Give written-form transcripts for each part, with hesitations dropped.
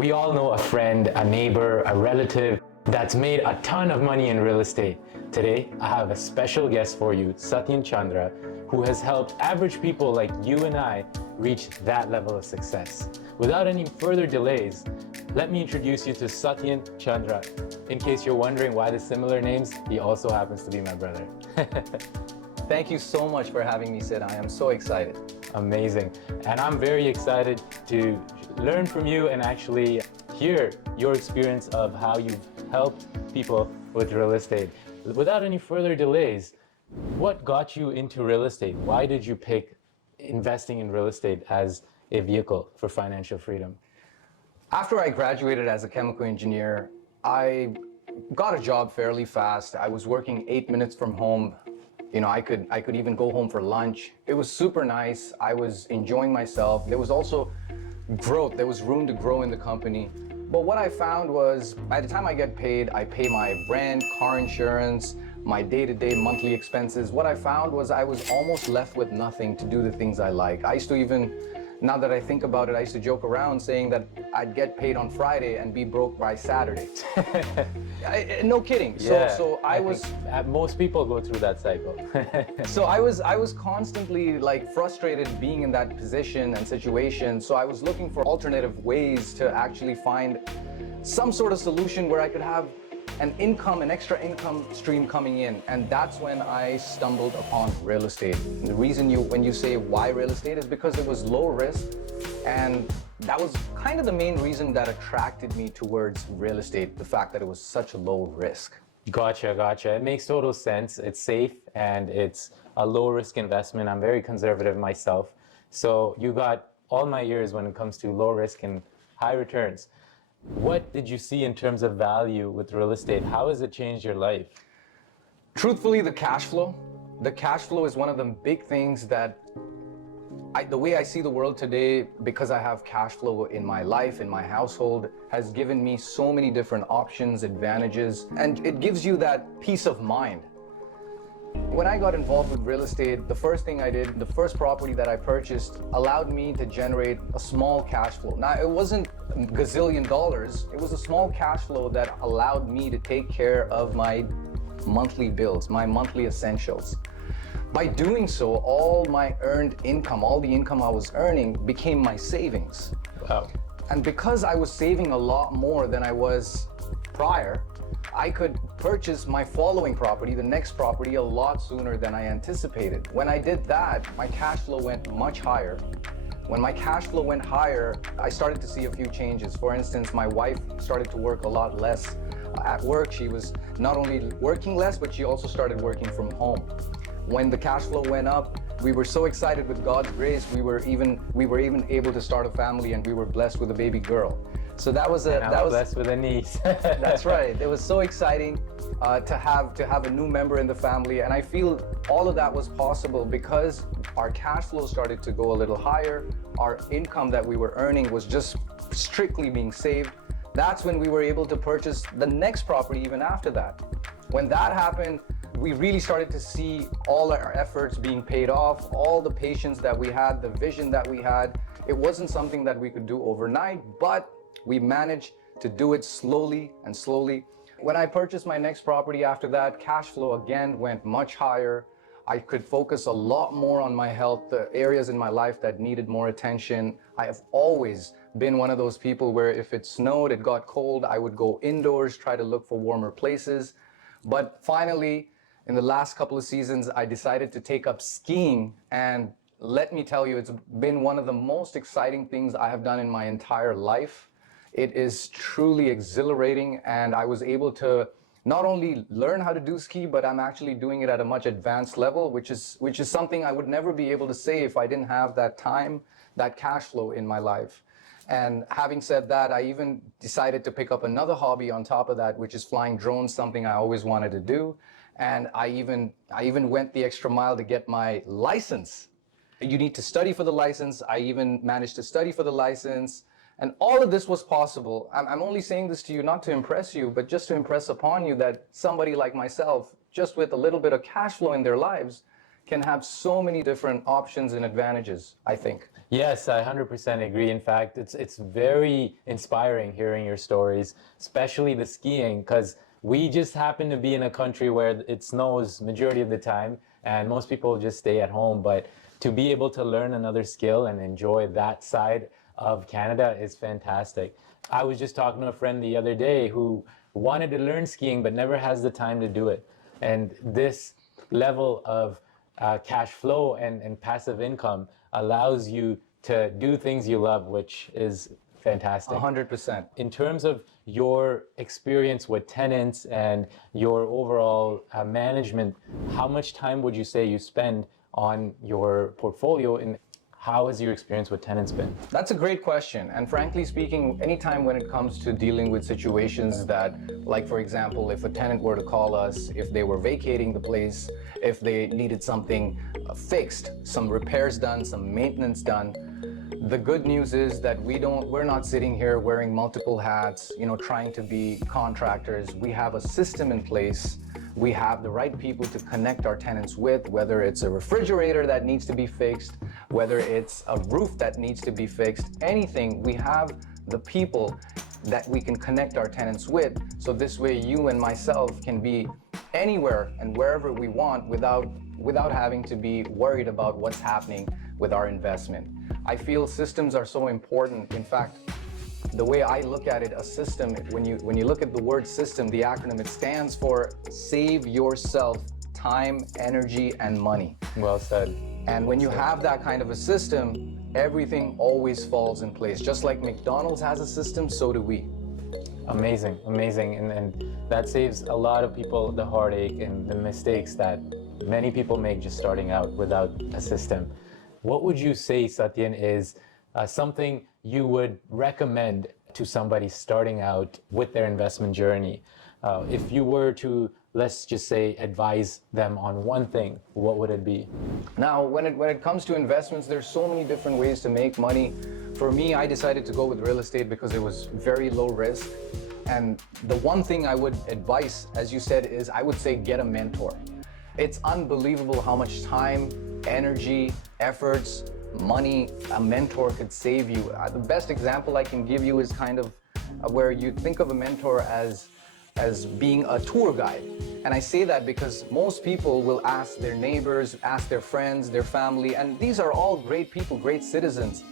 We all know a friend, a neighbor, a relative that's made a ton of money in real estate. Today, I have a special guest for you, Satyen Chandra, who has helped average people like you and I reach that level of success. Without any further delays, let me introduce you to Satyen Chandra. In case you're wondering why the similar names, he also happens to be my brother. Thank you so much for having me, Sid. I am so excited. Amazing. And I'm very excited to learn from you and actually hear your experience of how you've helped people with real estate. Without any further delays, what got you into real estate? Why did you pick investing in real estate as a vehicle for financial freedom? After I graduated as a chemical engineer, I got a job fairly fast. I was working 8 minutes from home. You know, I could even go home for lunch. It was super nice. I was enjoying myself. There was also growth. There was room to grow in the company. But what I found was, by the time I get paid, I pay my rent, car insurance, my day-to-day monthly expenses. What I found was I was almost left with nothing to do the things I like. I used to even, now that I think about it, I used to joke around saying that I'd get paid on Friday and be broke by Saturday. No kidding. Yeah, so I was. Most people go through that cycle. So I was constantly like frustrated being in that position and situation. So I was looking for alternative ways to actually find some sort of solution where I could have an extra income stream coming in. And that's when I stumbled upon real estate. The reason when you say why real estate is because it was low risk, and that was kind of the main reason that attracted me towards real estate, the fact that it was such a low risk. Gotcha. It makes total sense. It's safe and it's a low risk investment. I'm very conservative myself. So you got all my ears when it comes to low risk and high returns. What did you see in terms of value with real estate? How has it changed your life? Truthfully, the cash flow. The cash flow is one of the big things that the way I see the world today, because I have cash flow in my life, in my household, has given me so many different options, advantages, and it gives you that peace of mind. When I got involved with real estate, the first thing I did, the first property that I purchased allowed me to generate a small cash flow. Now, it wasn't a gazillion dollars. It was a small cash flow that allowed me to take care of my monthly bills, my monthly essentials. By doing so, all my earned income, all the income I was earning became my savings. Wow. And because I was saving a lot more than I was prior, I could purchase my following property, the next property, a lot sooner than I anticipated. When I did that, my cash flow went much higher. When my cash flow went higher, I started to see a few changes. For instance, my wife started to work a lot less at work. She was not only working less, but she also started working from home. When the cash flow went up, we were so excited with God's grace. We were even able to start a family, and we were blessed with a baby girl. So that was blessed with a niece. That's right. It was so exciting to have a new member in the family, and I feel all of that was possible because our cash flow started to go a little higher. Our income that we were earning was just strictly being saved. That's when we were able to purchase the next property even after that. When that happened, we really started to see all our efforts being paid off, all the patience that we had, the vision that we had. It wasn't something that we could do overnight, but we managed to do it slowly and slowly. When I purchased my next property after that, cash flow again went much higher. I could focus a lot more on my health, the areas in my life that needed more attention. I have always been one of those people where if it snowed, it got cold, I would go indoors, try to look for warmer places. But finally, in the last couple of seasons, I decided to take up skiing, and let me tell you, it's been one of the most exciting things I have done in my entire life. It is truly exhilarating, and I was able to not only learn how to do ski, but I'm actually doing it at a much advanced level, which is something I would never be able to say if I didn't have that time, that cash flow in my life. And having said that, I even decided to pick up another hobby on top of that, which is flying drones, something I always wanted to do. And I even went the extra mile to get my license. You need to study for the license. I even managed to study for the license. And all of this was possible. I'm only saying this to you not to impress you, but just to impress upon you that somebody like myself, just with a little bit of cash flow in their lives, can have so many different options and advantages, I think. Yes, I 100% agree. In fact, it's very inspiring hearing your stories, especially the skiing, because we just happen to be in a country where it snows majority of the time, and most people just stay at home. But to be able to learn another skill and enjoy that side of Canada is fantastic. I was just talking to a friend the other day who wanted to learn skiing but never has the time to do it. And this level of cash flow and passive income allows you to do things you love, which is fantastic. 100%. In terms of your experience with tenants and your overall management, how much time would you say you spend on your portfolio, and how has your experience with tenants been? That's a great question. And frankly speaking, anytime when it comes to dealing with situations that, like for example, if a tenant were to call us, if they were vacating the place, if they needed something fixed, some repairs done, some maintenance done, the good news is that we're not sitting here wearing multiple hats, trying to be contractors. We have a system in place. We have the right people to connect our tenants with, whether it's a refrigerator that needs to be fixed, whether it's a roof that needs to be fixed, anything. We have the people that we can connect our tenants with. So this way you and myself can be anywhere and wherever we want without having to be worried about what's happening with our investment. I feel systems are so important. In fact, the way I look at it, a system, when you look at the word system, the acronym, it stands for save yourself time, energy, and money. Well said. And when you have that kind of a system, everything always falls in place. Just like McDonald's has a system, so do we. Amazing, amazing. And that saves a lot of people the heartache and the mistakes that many people make just starting out without a system. What would you say, Satyen, is something you would recommend to somebody starting out with their investment journey? If you were to, let's just say, advise them on one thing, what would it be? Now, when it comes to investments, there's so many different ways to make money. For me, I decided to go with real estate because it was very low risk. And the one thing I would advise, as you said, is I would say get a mentor. It's unbelievable how much time, energy, efforts, money a mentor could save you. The best example I can give you is kind of where you think of a mentor as being a tour guide. And I say that because most people will ask their neighbors, ask their friends, their family, and these are all great people, great citizens.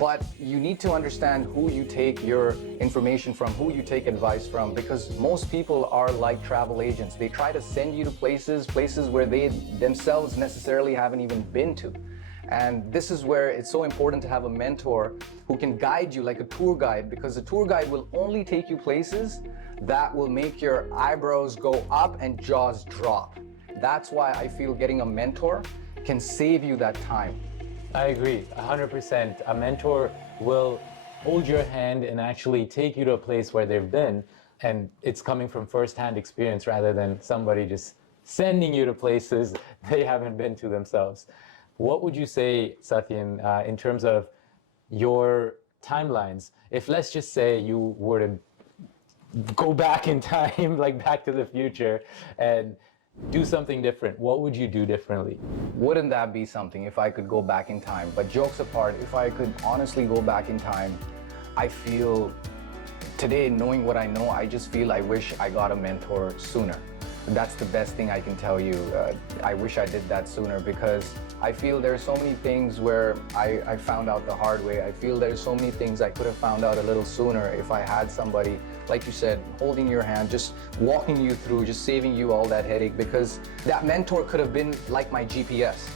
But you need to understand who you take your information from, who you take advice from, because most people are like travel agents. They try to send you to places where they themselves necessarily haven't even been to. And this is where it's so important to have a mentor who can guide you like a tour guide, because a tour guide will only take you places that will make your eyebrows go up and jaws drop. That's why I feel getting a mentor can save you that time. I agree, 100%. A mentor will hold your hand and actually take you to a place where they've been, and it's coming from first-hand experience rather than somebody just sending you to places they haven't been to themselves. What would you say, Satyen, in terms of your timelines? If, let's just say, you were to go back in time, like Back to the Future, and do something different, what would you do differently? Wouldn't that be something if I could go back in time? But jokes apart, if I could honestly go back in time, I feel today, knowing what I know, I just feel I wish I got a mentor sooner. That's the best thing I can tell you. I wish I did that sooner, because I feel there's so many things where I found out the hard way. I feel there's so many things I could have found out a little sooner if I had somebody, like you said, holding your hand, just walking you through, just saving you all that headache, because that mentor could have been like my GPS.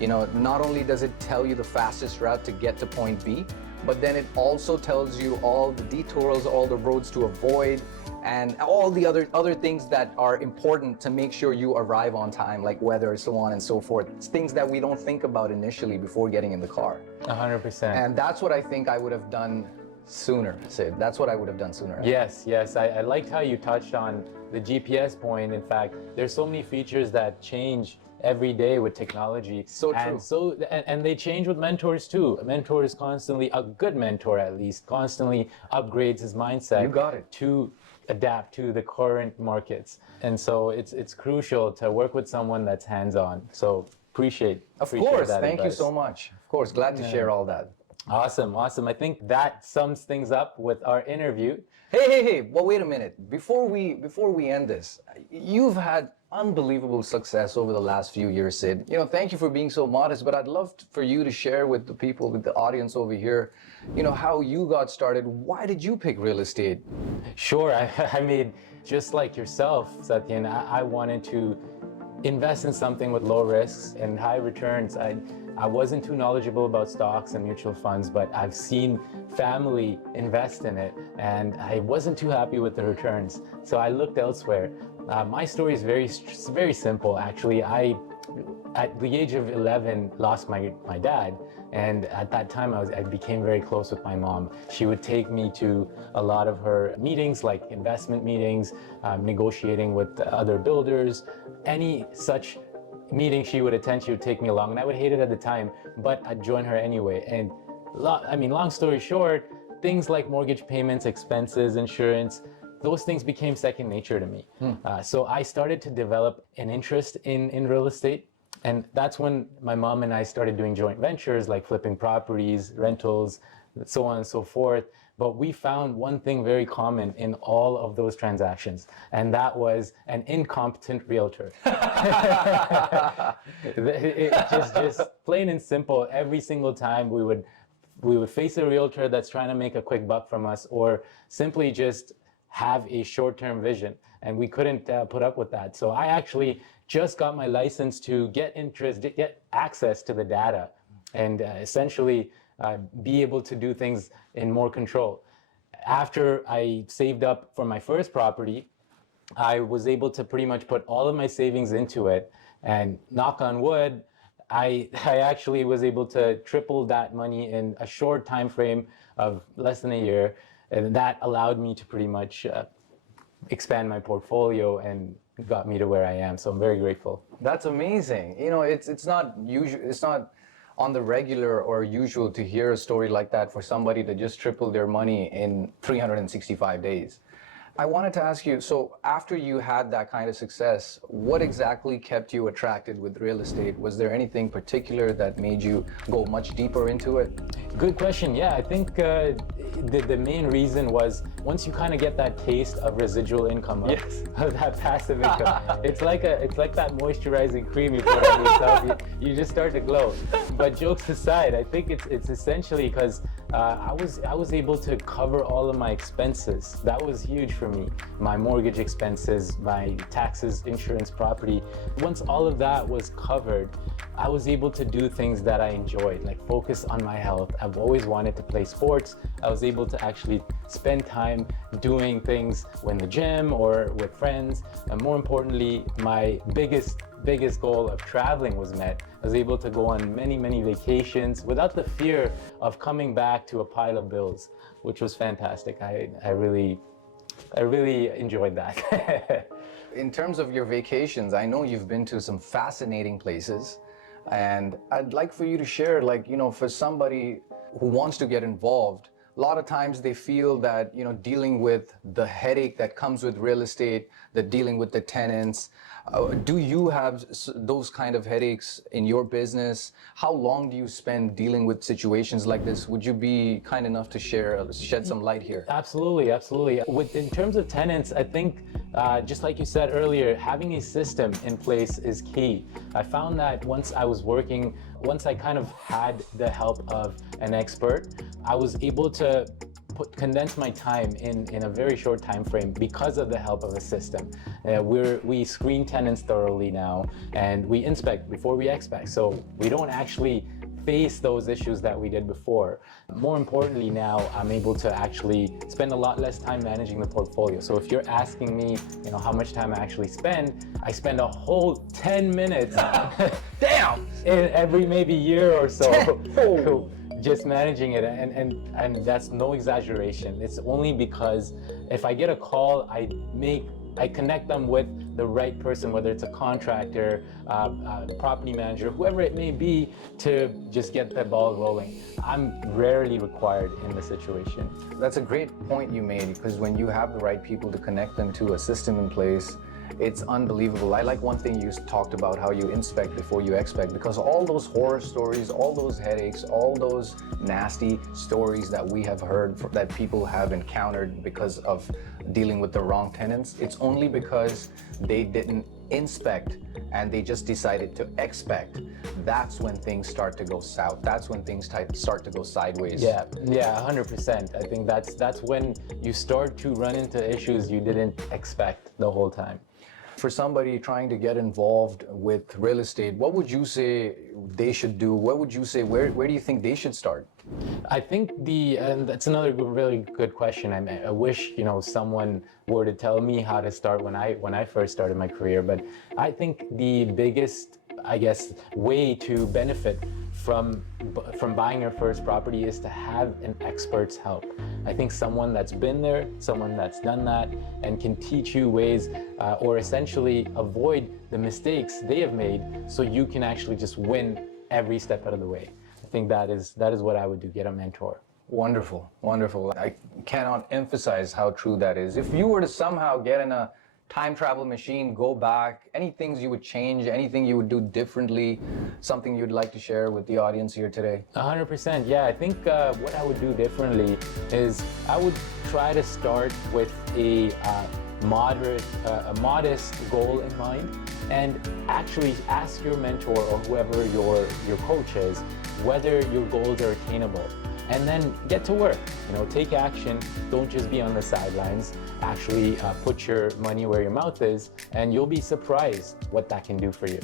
Not only does it tell you the fastest route to get to point B, but then it also tells you all the detours, all the roads to avoid, and all the other things that are important to make sure you arrive on time, like weather, so on and so forth. It's things that we don't think about initially before getting in the car. 100%. And that's what I think I would have done sooner, Sid. That's what I would have done sooner. Yes. I liked how you touched on the GPS point. In fact, there's so many features that change every day with technology. So true. And they change with mentors too. A mentor is constantly, a good mentor at least, constantly upgrades his mindset. You got it. To adapt to the current markets. And so it's crucial to work with someone that's hands-on. So Appreciate Of appreciate course, that thank you advice. so much. Of course, glad to share all that. Awesome, awesome. I think that sums things up with our interview. Hey, well, wait a minute. Before we end this, you've had unbelievable success over the last few years, Sid. Thank you for being so modest, but I'd love for you to share with the people, with the audience over here, how you got started. Why did you pick real estate? Sure, I mean, just like yourself, Satyen, I wanted to invest in something with low risks and high returns. I wasn't too knowledgeable about stocks and mutual funds, but I've seen family invest in it, and I wasn't too happy with the returns. So I looked elsewhere. My story is very simple, actually. I, at the age of 11, lost my dad. And at that time, I became very close with my mom. She would take me to a lot of her meetings, like investment meetings, negotiating with other builders, any such meeting she would attend, she would take me along. And I would hate it at the time, but I'd join her anyway. And long story short, things like mortgage payments, expenses, insurance, those things became second nature to me. So I started to develop an interest in real estate. And that's when my mom and I started doing joint ventures like flipping properties, rentals, so on and so forth. But we found one thing very common in all of those transactions, and that was an incompetent realtor. Just plain and simple, every single time we would face a realtor that's trying to make a quick buck from us, or simply just have a short-term vision, and we couldn't put up with that. So I actually just got my license to get access to the data, and essentially be able to do things in more control. After I saved up for my first property, I was able to pretty much put all of my savings into it, and knock on wood, I actually was able to triple that money in a short time frame of less than a year, and that allowed me to pretty much expand my portfolio and got me to where I am. So I'm very grateful. That's amazing. It's not usual. It's not on the regular or usual to hear a story like that for somebody to just triple their money in 365 days. I wanted to ask you, so after you had that kind of success, what exactly kept you attracted with real estate? Was there anything particular that made you go much deeper into it? Good question. Yeah, I think the main reason was once you kind of get that taste of residual income, of that passive income, it's like that moisturizing cream you put on yourself. You just start to glow. But jokes aside, I think it's essentially because I was able to cover all of my expenses. That was huge for me. My mortgage expenses, my taxes, insurance, property. Once all of that was covered, I was able to do things that I enjoyed, like focus on my health. I've always wanted to play sports. I was able to actually spend time doing things in the gym or with friends. And more importantly, my biggest goal of traveling was met. I was able to go on many vacations without the fear of coming back to a pile of bills, which was fantastic. I really enjoyed that. In terms of your vacations, I know you've been to some fascinating places, and I'd like for you to share, for somebody who wants to get involved, a lot of times they feel that, dealing with the headache that comes with real estate, dealing with the tenants. Do you have those kind of headaches in your business? How long do you spend dealing with situations like this? Would you be kind enough to shed some light here? Absolutely. In terms of tenants, I think, just like you said earlier, having a system in place is key. I found that once I kind of had the help of an expert, I was able to condense my time in a very short time frame because of the help of a system. We screen tenants thoroughly now, and we inspect before we expect. So we don't actually face those issues that we did before. More importantly now, I'm able to actually spend a lot less time managing the portfolio. So if you're asking me, how much time I actually spend, I spend a whole 10 minutes Damn! in every maybe year or so. Just managing it, and that's no exaggeration. It's only because if I get a call, I connect them with the right person, whether it's a contractor, property manager, whoever it may be, to just get the ball rolling. I'm rarely required in the situation. That's a great point you made, because when you have the right people to connect them to a system in place, It's unbelievable. I like one thing you talked about, how you inspect before you expect, because all those horror stories, all those headaches, all those nasty stories that we have heard that people have encountered because of dealing with the wrong tenants, it's only because they didn't inspect and they just decided to expect. That's when things start to go south. That's when things start to go sideways. Yeah, 100%. I think that's when you start to run into issues you didn't expect the whole time. For somebody trying to get involved with real estate, what would you say they should do? What would you say, where do you think they should start? I think and that's another really good question. I wish, someone were to tell me how to start when I first started my career, but I think the biggest, way to benefit from buying your first property is to have an expert's help. I think someone that's been there, someone that's done that, and can teach you ways or essentially avoid the mistakes they have made so you can actually just win every step out of the way. I think that is what I would do, get a mentor. Wonderful, wonderful. I cannot emphasize how true that is. If you were to somehow get in a time travel machine, go back, any things you would change, anything you would do differently, something you'd like to share with the audience here today? 100%, yeah. I think what I would do differently is I would try to start with a modest goal in mind, and actually ask your mentor or whoever your coach is whether your goals are attainable, and then get to work. Take action. Don't just be on the sidelines. Actually put your money where your mouth is, and you'll be surprised what that can do for you.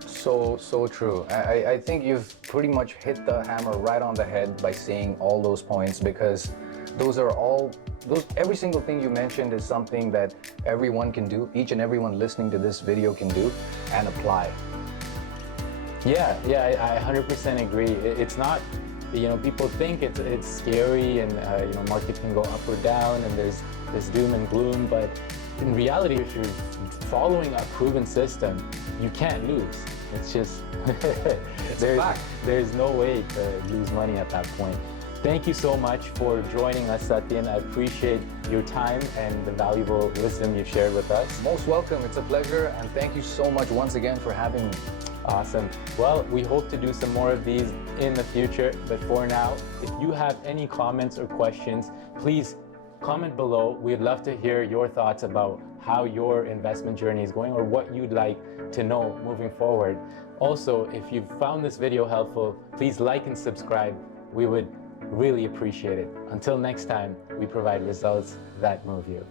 So true. I think you've pretty much hit the hammer right on the head by saying all those points, because every single thing you mentioned is something that everyone can do, each and everyone listening to this video can do and apply. Yeah, I 100% agree. It's not, people think it's scary, and market can go up or down, and there's doom and gloom, but in reality, if you're following a proven system, you can't lose. It's just, there's no way to lose money at that point. Thank you so much for joining us, Satyen. I appreciate your time and the valuable wisdom you've shared with us. Most welcome. It's a pleasure, and thank you so much once again for having me. Awesome. Well, we hope to do some more of these in the future, but for now, if you have any comments or questions, please comment below. We'd love to hear your thoughts about how your investment journey is going, or what you'd like to know moving forward. Also, if you've found this video helpful, please like and subscribe. We would really appreciate it. Until next time, we provide results that move you.